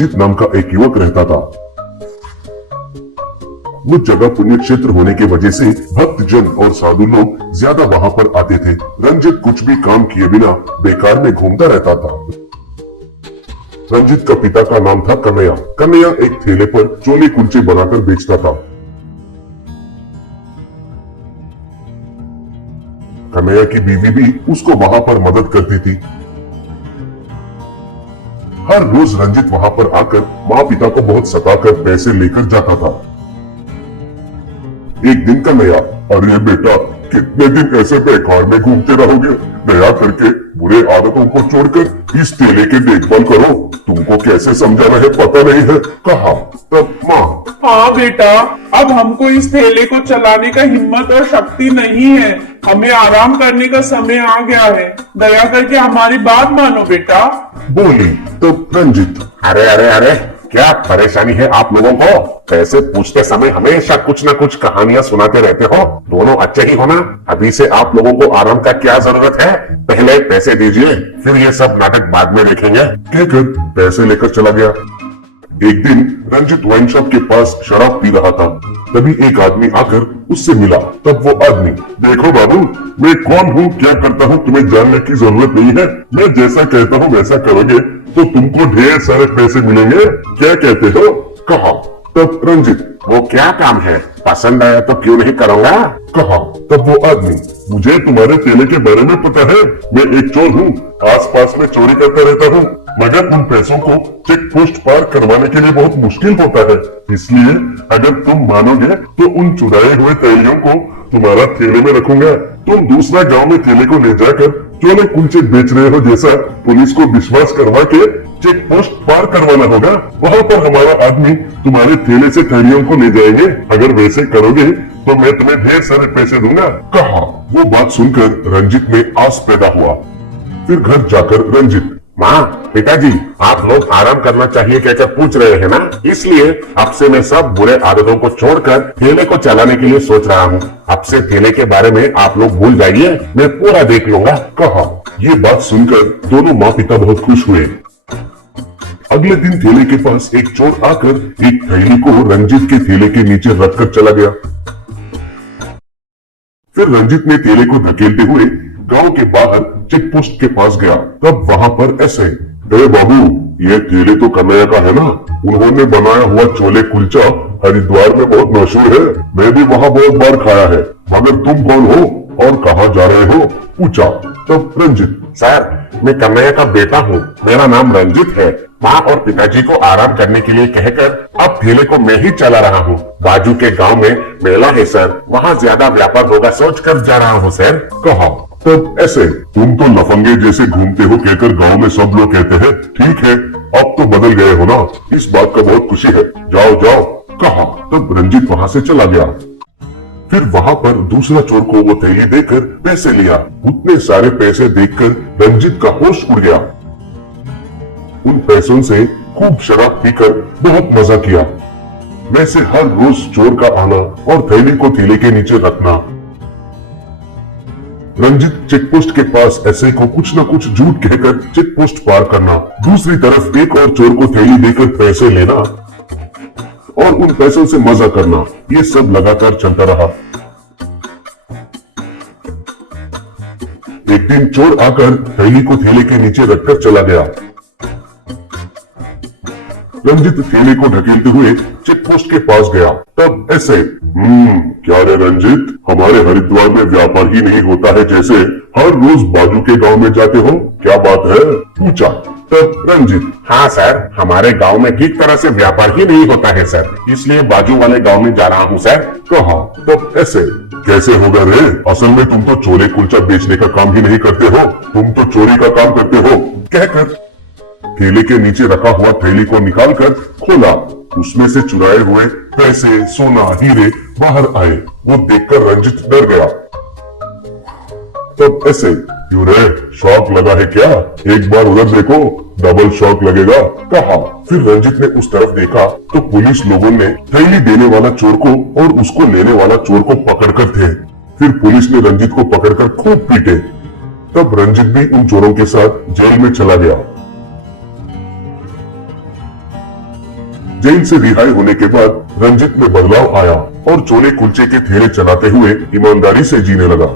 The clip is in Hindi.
रंजित नाम का एक युवक रहता था। वो जगह पुण्य क्षेत्र होने की वजह से भक्त जन और साधु लोग ज्यादा वहां पर आते थे। रंजित कुछ भी काम किए बिना बेकार में घूमता रहता था। रंजित का पिता का नाम था कन्हैया। कन्हैया एक ठेले पर छोले कुलचे बनाकर बेचता था। कन्हैया की बीवी भी उसको वहां पर मदद करती थी। हर रोज रंजित वहां पर आकर माँ पिता को बहुत सताकर पैसे लेकर जाता था। एक दिन कन्हैया, अरे बेटा, कितने दिन ऐसे बेकार में घूमते रहोगे? दया करके बुरे आदतों को छोड़कर इस ठेले की देखभाल करो। तुमको कैसे समझाना है पता नहीं है, कहा। तब माँ, हाँ बेटा, अब हमको इस ठेले को चलाने का हिम्मत और शक्ति नहीं है। हमें आराम करने का समय आ गया है। दया करके हमारी बात मानो बेटा, बोली। तब रंजित, अरे अरे अरे, क्या परेशानी है आप लोगों को? पैसे पूछते समय हमेशा कुछ न कुछ कहानियां सुनाते रहते हो। दोनों अच्छे ही हो ना? अभी से आप लोगों को आराम का क्या जरूरत है? पहले पैसे दीजिए, फिर ये सब नाटक बाद में देखेंगे। कहकर पैसे लेकर चला गया। एक दिन रंजित वाइन शॉप के पास शराब पी रहा था। तभी एक आदमी आकर उससे मिला। तब वो आदमी, देखो बाबू, मैं कौन हूँ, क्या करता हूँ, तुम्हें जानने की जरूरत नहीं है। मैं जैसा कहता हूँ वैसा करोगे तो तुमको ढेर सारे पैसे मिलेंगे। क्या कहते हो, कहा। तब रंजित, वो क्या काम है? पसंद आया तो क्यों नहीं करूँगा? कहा। तब वो आदमी, मुझे तुम्हारे ठेले के बारे में पता है। मैं एक चोर हूँ, आसपास में चोरी करता रहता हूँ, मगर उन पैसों को चेक पोस्ट पार करवाने के लिए बहुत मुश्किल होता है। इसलिए अगर तुम मानोगे तो उन चुराए हुए थैलियों को तुम्हारा ठेले में रखूंगा। तुम दूसरा गांव में ठेले को ले जाकर छोले कुलचे बेच रहे हो जैसा पुलिस को विश्वास करवा के चेक पोस्ट पार करवाना होगा। वहाँ पर हमारा आदमी तुम्हारे ठेले से थैलियों को ले जाएंगे। अगर वैसे करोगे तो मैं तुम्हें ढेर सारे पैसे दूंगा, कहा। वो बात सुनकर रंजित में आस पैदा हुआ। फिर घर जाकर रंजित, माँ, पिताजी, आप लोग आराम करना चाहिए कहकर पूछ रहे हैं ना? इसलिए अब से मैं सब बुरे आदतों को छोड़कर ठेले को चलाने के लिए सोच रहा हूँ। अब से ठेले के बारे में आप लोग भूल जाइए, मैं पूरा देख लूंगा, कहा। ये बात सुनकर दोनों माँ पिता बहुत खुश हुए। अगले दिन ठेले के पास एक चोर आकर एक थैली को रंजित के ठेले के नीचे रखकर चला गया। फिर रंजित ने ठेले को धकेलते हुए गांव के बाहर चेक पोस्ट के पास गया। तब वहां पर ऐसे, अरे बाबू, ये ठेले तो कन्हैया का है ना? उन्होंने बनाया हुआ छोले कुलचा हरिद्वार में बहुत मशहूर है। मैं भी वहाँ बहुत बार खाया है। मगर तुम कौन हो और कहाँ जा रहे हो, पूछा। तब रंजित, सर, मैं कन्हैया का बेटा हूँ, मेरा नाम रंजित है। माँ और पिताजी को आराम करने के लिए कहकर अब ठेले को मैं ही चला रहा हूँ। बाजू के गांव में मेला है सर, वहाँ ज्यादा व्यापार होगा सोच कर जा रहा हूँ सर, कहा। तब ऐसे, तुम तो लफंगे जैसे घूमते हो कहकर गांव में सब लोग कहते हैं। ठीक है, अब तो बदल गए हो ना, इस बात का बहुत खुशी है। जाओ जाओ, कहा। तब रंजित वहाँ से चला गया। फिर वहाँ पर दूसरा चोर को वो थैली देकर पैसे लिया। उतने सारे पैसे देखकर रंजित का होश उड़ गया। उन पैसों से खूब शराब पीकर बहुत मजा किया। वैसे हर रोज चोर का आना और थैली को थैले के नीचे रखना। रंजित चेक पोस्ट के पास ऐसे को कुछ न कुछ झूठ कहकर चेक पोस्ट पार करना। दूसरी तरफ एक और चोर को थैली देकर पैसे लेना और उन पैसों से मजा करना। ये सब लगातार चलता रहा। एक दिन चोर आकर थैली को थैले के नीचे रखकर चला गया। रंजित थैले को ढकेलते हुए चेक पोस्ट के पास गया। तब ऐसे, क्या रे रंजित, हमारे हरिद्वार में व्यापार ही नहीं होता है जैसे हर रोज बाजू के गांव में जाते हो, क्या बात है, पूछा। तब रंजित, हाँ सर, हमारे गांव में ठीक तरह से व्यापार ही नहीं होता है सर, इसलिए बाजू वाले गांव में जा रहा हूँ सर, कहा। तब ऐसे, कैसे होगा रे? असल में तुम तो छोले कुलचा बेचने का काम ही नहीं करते हो, तुम तो चोरी का काम करते हो, कहकर ठेले के नीचे रखा हुआ थैली को निकालकर खोला। उसमें से चुराए हुए पैसे, सोना, हीरे बाहर आए। वो देखकर रंजित डर गया। तब ऐसे, क्यों रे, शॉक लगा है क्या? एक बार उधर देखो, डबल शॉक लगेगा, कहा। फिर रंजित ने उस तरफ देखा तो पुलिस लोगों ने थैली देने वाला चोर को और उसको लेने वाला चोर को पकड़कर थे। फिर पुलिस ने रंजित को पकड़कर खूब पीटे। तब रंजित भी उन चोरों के साथ जेल में चला गया। जेल से रिहाई होने के बाद रंजित में बदलाव आया और छोले कुलचे के ठेले चलाते हुए ईमानदारी से जीने लगा।